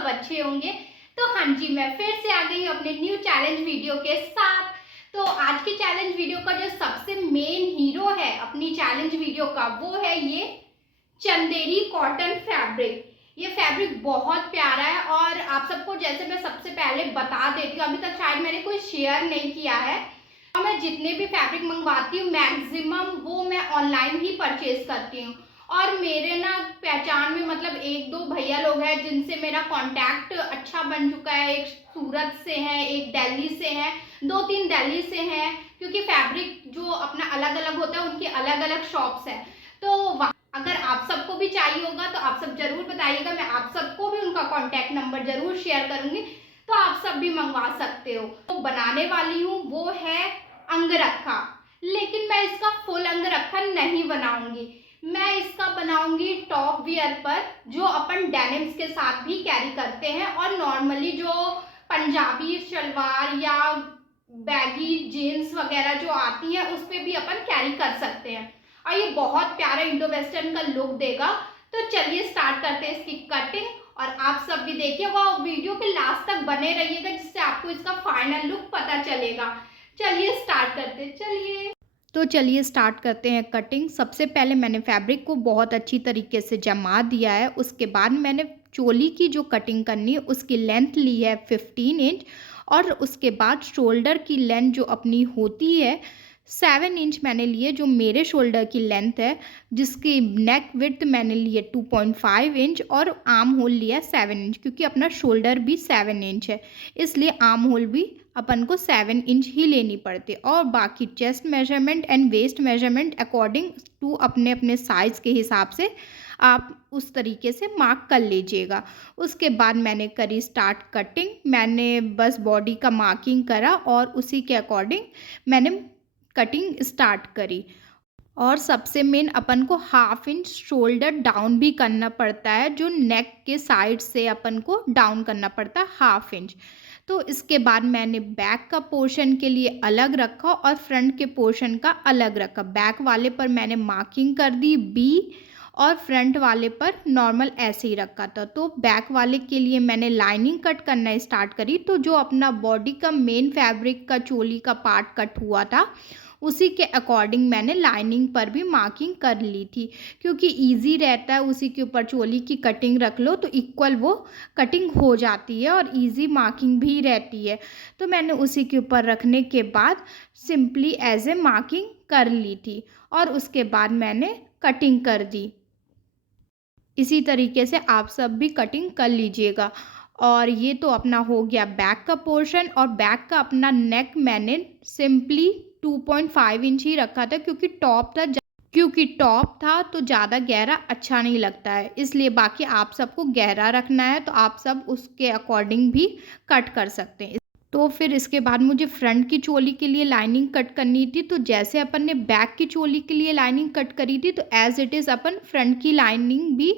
सब अच्छे होंगे। तो हाँ जी, मैं फिर से आ गई हूँ अपने न्यू चैलेंज वीडियो के साथ। तो आज की चैलेंज वीडियो का जो सबसे मेन हीरो है अपनी चैलेंज वीडियो का, वो है ये चंदेरी कॉटन फैब्रिक। ये फैब्रिक बहुत प्यारा है और आप सबको जैसे मैं सबसे पहले बता देती हूँ, अभी तक शायद मैंने कोई शेयर नहीं किया है। और मैं जितने भी फैब्रिक मंगवाती हूँ मैक्सिमम वो मैं ऑनलाइन ही परचेज करती हूँ। और मेरे ना पहचान में मतलब एक दो भैया लोग हैं जिनसे मेरा कांटेक्ट अच्छा बन चुका है। एक सूरत से है, एक दिल्ली से है, दो तीन दिल्ली से हैं, क्योंकि फैब्रिक जो अपना अलग अलग होता है उनकी अलग अलग शॉप्स है। तो अगर आप सबको भी चाहिए होगा तो आप सब जरूर बताइएगा, मैं आप सबको भी उनका कांटेक्ट नंबर जरूर शेयर करूंगी, तो आप सब भी मंगवा सकते हो। तो बनाने वाली हूँ वो है अंगरखा, लेकिन मैं इसका फुल अंगरखा नहीं बनाऊंगी। मैं इसका बनाऊंगी टॉप वियर पर, जो अपन डेनिम्स के साथ भी कैरी करते हैं और नॉर्मली जो पंजाबी शलवार या बैगी जीन्स वगैरह जो आती है उस पर भी अपन कैरी कर सकते हैं। और ये बहुत प्यारा इंडो वेस्टर्न का लुक देगा। तो चलिए स्टार्ट करते हैं इसकी कटिंग, और आप सब भी देखिएगा और वीडियो के लास्ट तक बने रहिएगा, जिससे आपको इसका फाइनल लुक पता चलेगा। चलिए स्टार्ट करते हैं, चलिए। तो चलिए स्टार्ट करते हैं कटिंग। सबसे पहले मैंने फैब्रिक को बहुत अच्छी तरीके से जमा दिया है। उसके बाद मैंने चोली की जो कटिंग करनी है उसकी लेंथ ली है 15 इंच, और उसके बाद शोल्डर की लेंथ जो अपनी होती है 7 इंच मैंने लिए, जो मेरे शोल्डर की लेंथ है, जिसकी नेक विड्थ मैंने लिए 2.5 इंच, और आर्म होल लिया 7 इंच, क्योंकि अपना शोल्डर भी 7 इंच है, इसलिए आर्म होल भी अपन को 7 इंच ही लेनी पड़ती है। और बाकी chest measurement and waist measurement according to अपने अपने साइज़ के हिसाब से आप उस तरीके से मार्क कर लीजिएगा। उसके बाद मैंने करी स्टार्ट कटिंग। मैंने बस बॉडी का मार्किंग करा और उसी के अकॉर्डिंग मैंने कटिंग स्टार्ट करी। और सबसे मेन अपन को 1/2 इंच शोल्डर डाउन भी करना पड़ता है, जो नेक के साइड से अपन को डाउन करना पड़ता है 1/2 इंच। तो इसके बाद मैंने बैक का पोर्शन के लिए अलग रखा और फ्रंट के पोर्शन का अलग रखा। बैक वाले पर मैंने मार्किंग कर दी बी, और फ्रंट वाले पर नॉर्मल ऐसे ही रखा था। तो बैक वाले के लिए मैंने लाइनिंग कट करना स्टार्ट करी। तो जो अपना बॉडी का मेन फैब्रिक का चोली का पार्ट कट हुआ था उसी के अकॉर्डिंग मैंने लाइनिंग पर भी मार्किंग कर ली थी, क्योंकि इजी रहता है, उसी के ऊपर चोली की कटिंग रख लो तो इक्वल वो कटिंग हो जाती है और इजी मार्किंग भी रहती है। तो मैंने उसी के ऊपर रखने के बाद सिंपली एज ए मार्किंग कर ली थी, और उसके बाद मैंने कटिंग कर दी। इसी तरीके से आप सब भी कटिंग कर लीजिएगा। और ये तो अपना हो गया बैक का पोर्शन। और बैक का अपना नेक मैंने सिंपली 2.5 इंच ही रखा था, क्योंकि टॉप था तो ज़्यादा गहरा अच्छा नहीं लगता है, इसलिए। बाकी आप सबको गहरा रखना है तो आप सब उसके अकॉर्डिंग भी कट कर सकते हैं। तो फिर इसके बाद मुझे फ्रंट की चोली के लिए लाइनिंग कट करनी थी। तो जैसे अपन ने बैक की चोली के लिए लाइनिंग कट करी थी, तो एज इट इज़ अपन फ्रंट की लाइनिंग भी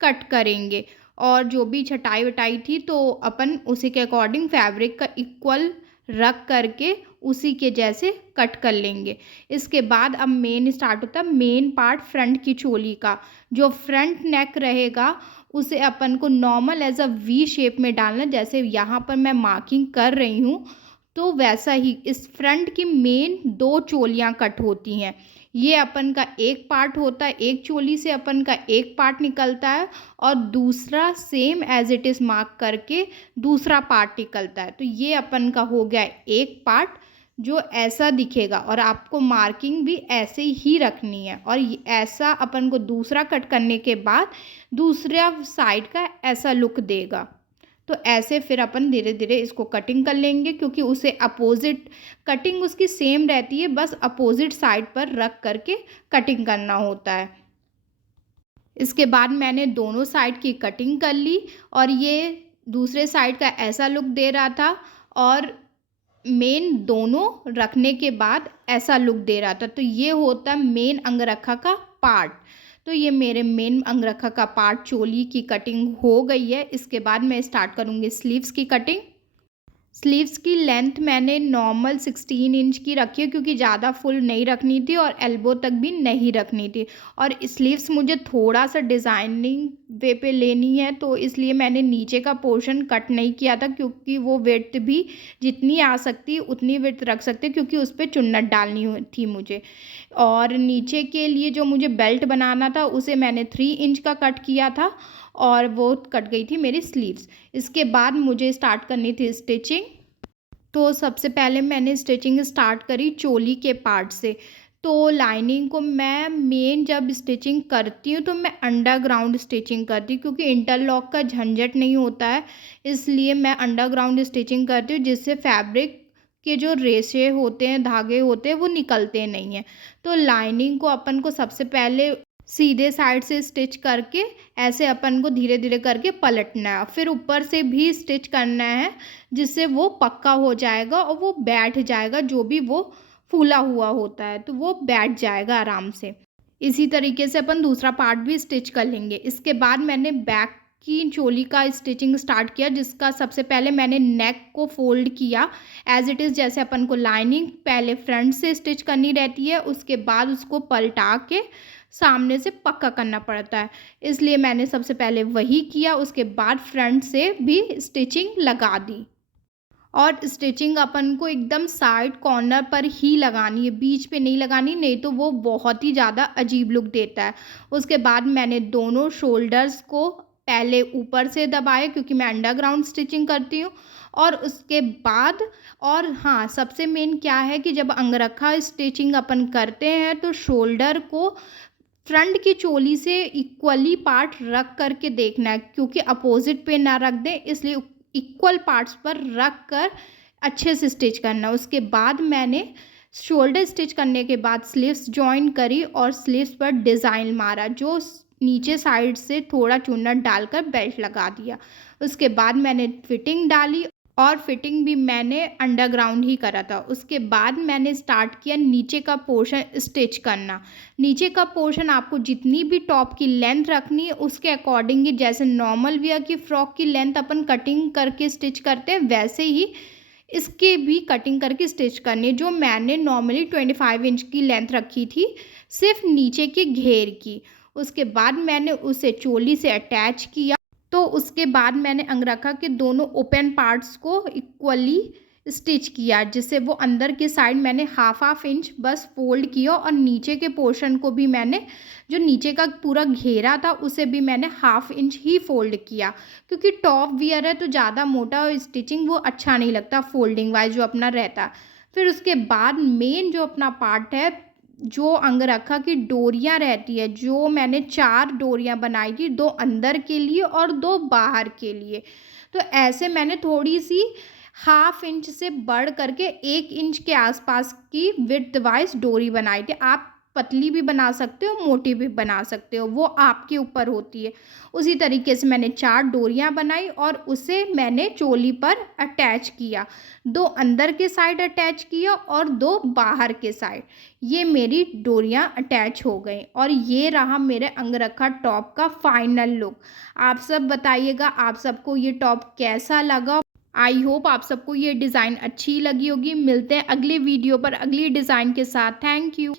कट करेंगे। और जो भी छटाई वटाई थी तो अपन उसी के अकॉर्डिंग फैब्रिक का इक्वल रख करके उसी के जैसे कट कर लेंगे। इसके बाद अब मेन स्टार्ट होता है, मेन पार्ट फ्रंट की चोली का। जो फ्रंट नेक रहेगा उसे अपन को normal as a V shape में डालना, जैसे यहाँ पर मैं मार्किंग कर रही हूँ। तो वैसा ही इस फ्रंट की मेन 2 चोलियाँ कट होती हैं। ये अपन का एक पार्ट होता है, एक चोली से अपन का एक पार्ट निकलता है, और दूसरा same as it is mark करके दूसरा पार्ट निकलता है। तो ये अपन का हो गया एक पार्ट जो ऐसा दिखेगा, और आपको मार्किंग भी ऐसे ही रखनी है। और ऐसा अपन को दूसरा कट करने के बाद दूसरा साइड का ऐसा लुक देगा। तो ऐसे फिर अपन धीरे धीरे इसको कटिंग कर लेंगे, क्योंकि उसे अपोजिट कटिंग उसकी सेम रहती है, बस अपोजिट साइड पर रख करके कटिंग करना होता है। इसके बाद मैंने दोनों साइड की कटिंग कर ली, और ये दूसरे साइड का ऐसा लुक दे रहा था, और मेन दोनों रखने के बाद ऐसा लुक दे रहा था। तो ये होता है मेन अंगरखा का पार्ट। तो ये मेरे मेन अंगरखा का पार्ट चोली की कटिंग हो गई है। इसके बाद मैं स्टार्ट करूँगी स्लीव्स की कटिंग। स्लीव्स की लेंथ मैंने नॉर्मल 16 इंच की रखी है क्योंकि ज़्यादा फुल नहीं रखनी थी और एल्बो तक भी नहीं रखनी थी। और स्लीव्स मुझे थोड़ा सा डिज़ाइनिंग वे पे लेनी है, तो इसलिए मैंने नीचे का पोर्शन कट नहीं किया था क्योंकि वो विड्थ भी जितनी आ सकती उतनी विड्थ रख सकते क्योंकि उस पर चुन्नट डालनी थी मुझे। और नीचे के लिए जो मुझे बेल्ट बनाना था उसे मैंने 3 इंच का कट किया था और वो कट गई थी मेरी स्लीव्स। इसके बाद मुझे स्टार्ट करनी थी स्टिचिंग। तो सबसे पहले मैंने स्टिचिंग स्टार्ट करी चोली के पार्ट से। तो लाइनिंग को मैं मेन जब स्टिचिंग करती हूँ तो मैं अंडरग्राउंड स्टिचिंग करती हूँ क्योंकि इंटरलॉक का झंझट नहीं होता है, इसलिए मैं अंडरग्राउंड स्टिचिंग करती हूँ जिससे फैब्रिक के जो रेशे होते हैं, धागे होते हैं, वो निकलते नहीं हैं। तो लाइनिंग को अपन को सबसे पहले सीधे साइड से स्टिच करके ऐसे अपन को धीरे धीरे करके पलटना है, फिर ऊपर से भी स्टिच करना है जिससे वो पक्का हो जाएगा और वो बैठ जाएगा। जो भी वो फूला हुआ होता है तो वो बैठ जाएगा आराम से। इसी तरीके से अपन दूसरा पार्ट भी स्टिच कर लेंगे। इसके बाद मैंने बैक की चोली का स्टिचिंग स्टार्ट किया, जिसका सबसे पहले मैंने नेक को फोल्ड किया एज इट इज़। जैसे अपन को लाइनिंग पहले फ्रंट से स्टिच करनी रहती है, उसके बाद उसको पलटा के सामने से पक्का करना पड़ता है, इसलिए मैंने सबसे पहले वही किया। उसके बाद फ्रंट से भी स्टिचिंग लगा दी और स्टिचिंग अपन को एकदम साइड कॉर्नर पर ही लगानी है, बीच पे नहीं लगानी, नहीं तो वो बहुत ही ज़्यादा अजीब लुक देता है। उसके बाद मैंने दोनों शोल्डर्स को पहले ऊपर से दबाया क्योंकि मैं अंडरग्राउंड स्टिचिंग करती हूँ। और उसके बाद और हाँ, सबसे मेन क्या है कि जब अंगरखा स्टिचिंग अपन करते हैं तो शोल्डर को फ्रंट की चोली से इक्वली पार्ट रख करके देखना है क्योंकि अपोजिट पे ना रख दें, इसलिए इक्वल पार्ट्स पर रख कर अच्छे से स्टिच करना। उसके बाद मैंने शोल्डर स्टिच करने के बाद स्लीव्स जॉइन करी और स्लीव्स पर डिज़ाइन मारा, जो नीचे साइड से थोड़ा चुन्नट डालकर बेल्ट लगा दिया। उसके बाद मैंने फिटिंग डाली और फिटिंग भी मैंने अंडरग्राउंड ही करा था। उसके बाद मैंने स्टार्ट किया नीचे का पोर्शन स्टिच करना। नीचे का पोर्शन आपको जितनी भी टॉप की लेंथ रखनी है उसके अकॉर्डिंग ही, जैसे नॉर्मल वियर की फ़्रॉक की लेंथ अपन कटिंग करके स्टिच करते हैं वैसे ही इसके भी कटिंग करके स्टिच करनी है। जो मैंने नॉर्मली 25 इंच की लेंथ रखी थी सिर्फ नीचे के घेर की। उसके बाद मैंने उसे चोली से अटैच किया। तो उसके बाद मैंने अंगरखा के दोनों ओपन पार्ट्स को इक्वली स्टिच किया, जिससे वो अंदर की साइड मैंने हाफ इंच बस फोल्ड किया और नीचे के पोर्शन को भी मैंने, जो नीचे का पूरा घेरा था उसे भी मैंने हाफ इंच ही फोल्ड किया क्योंकि टॉप वियर है तो ज़्यादा मोटा और स्टिचिंग वो अच्छा नहीं लगता फोल्डिंग वाइज जो अपना रहता। फिर उसके बाद मेन जो अपना पार्ट है, जो अंगरखा की डोरियां रहती है, जो मैंने 4 डोरियां बनाई थी, 2 अंदर के लिए और 2 बाहर के लिए। तो ऐसे मैंने थोड़ी सी हाफ इंच से बढ़ करके 1 इंच के आसपास की विड्थ वाइज डोरी बनाई थी। आप पतली भी बना सकते हो, मोटी भी बना सकते हो, वो आपके ऊपर होती है। उसी तरीके से मैंने 4 डोरियां बनाई और उसे मैंने चोली पर अटैच किया। 2 अंदर के साइड अटैच किया और 2 बाहर के साइड। ये मेरी डोरियां अटैच हो गई और ये रहा मेरे अंगरखा टॉप का फाइनल लुक। आप सब बताइएगा आप सबको ये टॉप कैसा लगा। आई होप आप सबको ये डिज़ाइन अच्छी लगी होगी। मिलते हैं अगले वीडियो पर अगली डिज़ाइन के साथ। Thank you.